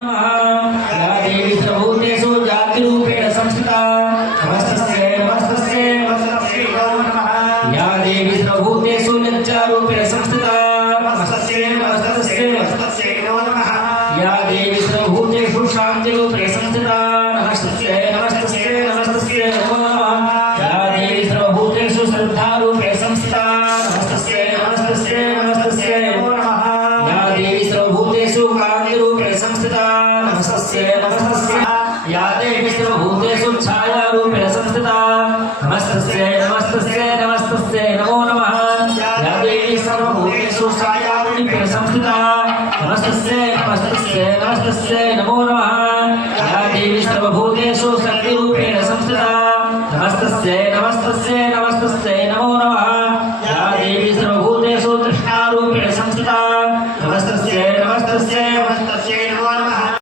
या देवी सर्वभूतेषु जातिरूपेण संस्थिता नमस्तस्यै नमस्तस्यै नमस्तस्यै नमः। या देवी सर्वभूतेषु लज्जारूपेण संस्थिता नमस्तस्यै नमस्तस्यै नमस्तस्यै नमः। या देवी सर्वभूतेषु शान्तिरूपेण संस्थिता नमस्तस्यै नमस्तस्यै नमस्तस्यै नमः। या देवी सर्वभूतेषु श्रद्धारूपेण संस्थिता नमस्तस्यै नमस्तस्यै नमस्तस्यै नमः। या देवी सर्वभूतेषु कान्तिरूपेण संस्थिता नमस्तस्यै नमस्तस्यै। या देवी सर्वभूतेषु छायारूपेण संस्थिता नमस्तस्यै नमस्तस्यै नमस्तस्यै नमो नमः। या देवी सर्वभूतेषु छायारूपेण संस्थिता नमस्तस्यै नमस्तस्यै नमस्तस्यै नमो नमः। या देवी सर्वभूतेषु